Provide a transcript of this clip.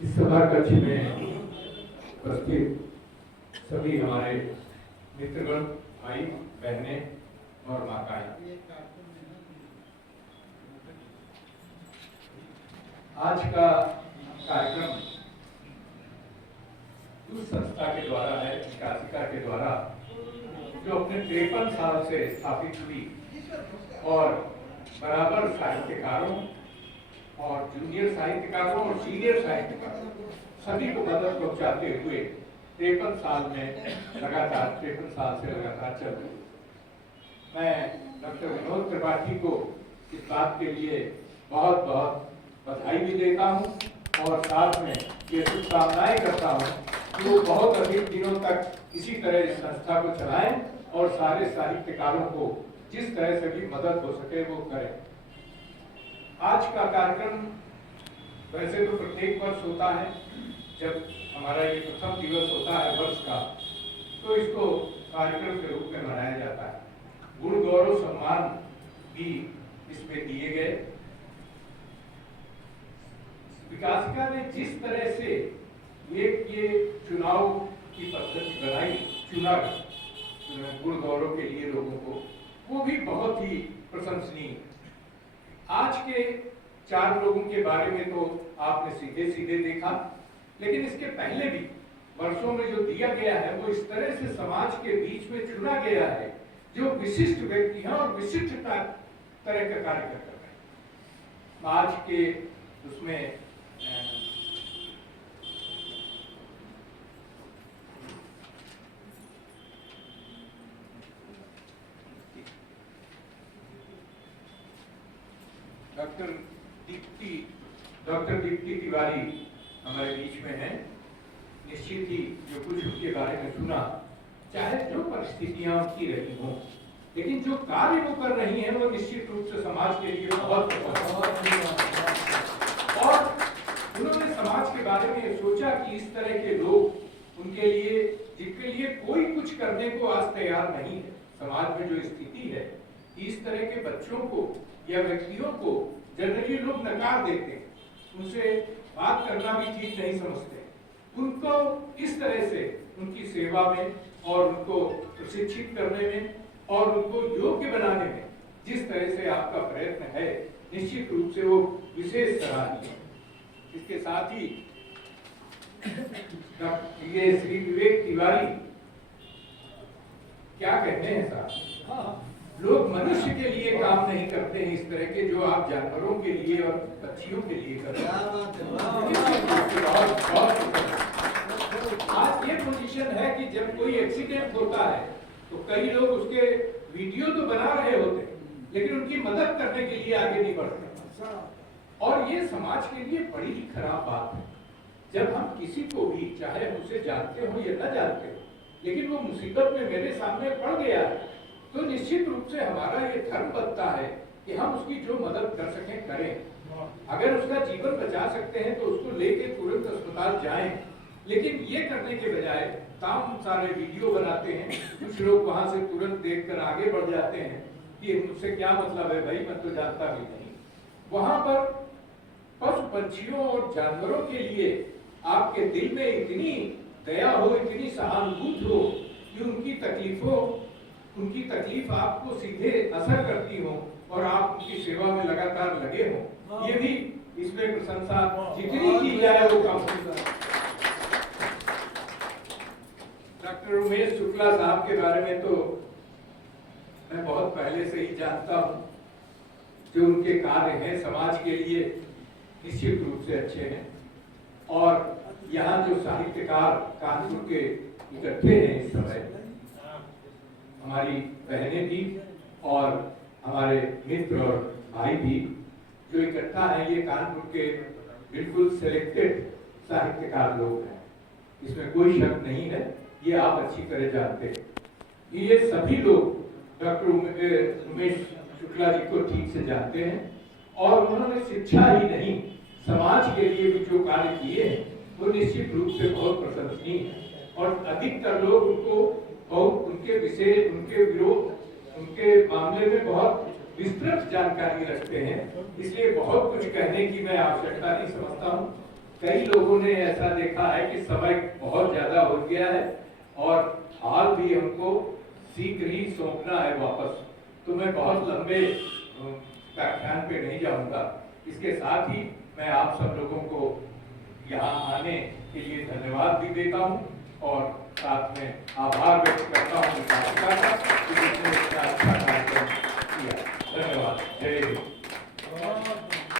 इस सभा कक्ष में उपस्थित सभी हमारे मित्रगण, भाई बहनें और माताएं, आज का कार्यक्रम उस संस्था के द्वारा है, विकासिका के द्वारा, जो अपने 53 साल से स्थापित हुई और बराबर साहित्यकारों और जूनियर साहित्यकारों और सीनियर साहित्यकारों सभी को मदद पहुंचाते हुए 53 साल में लगातार 53 साल से लगातार चल रही। मैं डॉक्टर विनोद त्रिपाठी को इस बात के लिए बहुत बहुत बधाई भी देता हूं और साथ में ये शुभकामनाएं करता हूं कि वो बहुत अधिक दिनों तक इसी तरह इस संस्था को चलाएं और सारे साहित्यकारों को जिस तरह से भी मदद हो सके वो करें। आज का कार्यक्रम वैसे तो प्रत्येक वर्ष होता है, जब हमारा ये प्रथम दिवस होता है वर्ष का, तो इसको कार्यक्रम के रूप में मनाया जाता है। गुण गौरव सम्मान भी इसमें दिए गए। विकासिका ने जिस तरह से ये चुनाव की पद्धति बनाई, चुना गुण गौरव के लिए लोगों को, वो भी बहुत ही प्रशंसनीय। आज के 4 लोगों के बारे में तो आपने सीधे सीधे देखा, लेकिन इसके पहले भी वर्षों में जो दिया गया है वो इस तरह से समाज के बीच में चुना गया है जो विशिष्ट व्यक्ति हैं और विशिष्ट तरह का कार्य कर रहे हैं। आज के उसमें डॉक्टर दीप्ति तिवारी हमारे बीच में है। निश्चित ही जो कुछ उनके बारे में सुना, चाहे जो परिस्थितियां उनकी रही हों, लेकिन जो कार्य वो कर रही हैं वो निश्चित रूप से समाज के लिए बहुत और उन्होंने समाज के बारे में सोचा कि इस तरह के लोग उनके लिए, जिनके लिए कोई कुछ करने को आज तैयार नहीं है, समाज में जो स्थिति है, इस तरह के बच्चों को या व्यक्तियों को जनरली लोग नकार देते हैं, उनसे बात करना भी ठीक नहीं समझते। उनको इस तरह से उनकी सेवा में और उनको प्रशिक्षित करने में और उनको योग्य बनाने में जिस तरह से आपका प्रयत्न है, निश्चित रूप से वो विशेष सराहनीय है। इसके साथ ही ये श्री विवेक तिवारी, क्या कहते हैं साहब, लोग मनुष्य के लिए काम नहीं करते हैं इस तरह के जो आप जानवरों के लिए और पक्षियों के लिए करते हैं। आज ये पोजीशन है कि जब कोई एक्सीडेंट होता है तो कई लोग उसके वीडियो तो बना रहे होते हैं, लेकिन उनकी मदद करने के लिए आगे नहीं बढ़ते। और ये समाज के लिए बड़ी ही खराब बात है। जब हम किसी को भी, चाहे हम उसे जानते हो या न जानते हो, लेकिन वो मुसीबत में मेरे सामने पड़ गया है, तो निश्चित रूप से हमारा ये धर्म बनता है कि हम उसकी जो मदद कर सकें करें। अगर उसका जीवन बचा सकते हैं तो उसको लेके तुरंत अस्पताल जाएं, लेकिन ये करने के बजाय तमाम सारे वीडियो बनाते हैं। कुछ लोग वहां से तुरंत देखकर आगे बढ़ जाते हैं कि मुझसे क्या मतलब है भाई, मैं तो जानता भी नहीं। वहां पर पशु पक्षियों और जानवरों के लिए आपके दिल में इतनी दया हो, इतनी सहानुभूति हो कि उनकी तकलीफ आपको सीधे असर करती हो और आप उनकी सेवा में लगातार लगे हो, ये भी इसमें प्रशंसा जितनी की जाए वो कम। डॉक्टर उमेश शुक्ला साहब के बारे में तो मैं बहुत पहले से ही जानता हूँ। जो उनके कार्य हैं समाज के लिए निश्चित रूप से अच्छे हैं, और यहाँ जो साहित्यकार कानपुर के इकट्ठे हैं इस समय, हमारी बहनें भी और हमारे मित्र और भाई भी जो इकट्ठा है, ये कानपुर के बिल्कुल सिलेक्टेड साहित्यकार लोग हैं, इसमें कोई शक नहीं है, ये आप अच्छी तरह जानते हैं। ये सभी लोग डॉक्टर उमेश शुक्ला जी को ठीक से जानते हैं और उन्होंने शिक्षा ही नहीं, समाज के लिए भी जो कार्य किए हैं वो निश्चित रूप से बहुत प्रशंसनीय है। और अधिकतर लोग उनको बहुत उनके विषय, उनके विरोध, उनके मामले में बहुत विस्तृत जानकारी रखते हैं, इसलिए बहुत कुछ कहने की मैं आवश्यकता नहीं समझता हूँ। कई लोगों ने ऐसा देखा है कि समय बहुत ज्यादा हो गया है और हाल भी हमको शीघ्र ही सौंपना है वापस, तो मैं बहुत लंबे व्याख्यान पे नहीं जाऊंगा। इसके साथ ही मैं आप सब लोगों को यहाँ आने के लिए धन्यवाद भी देता हूँ और साथ में आभार व्यक्त करता हूँ।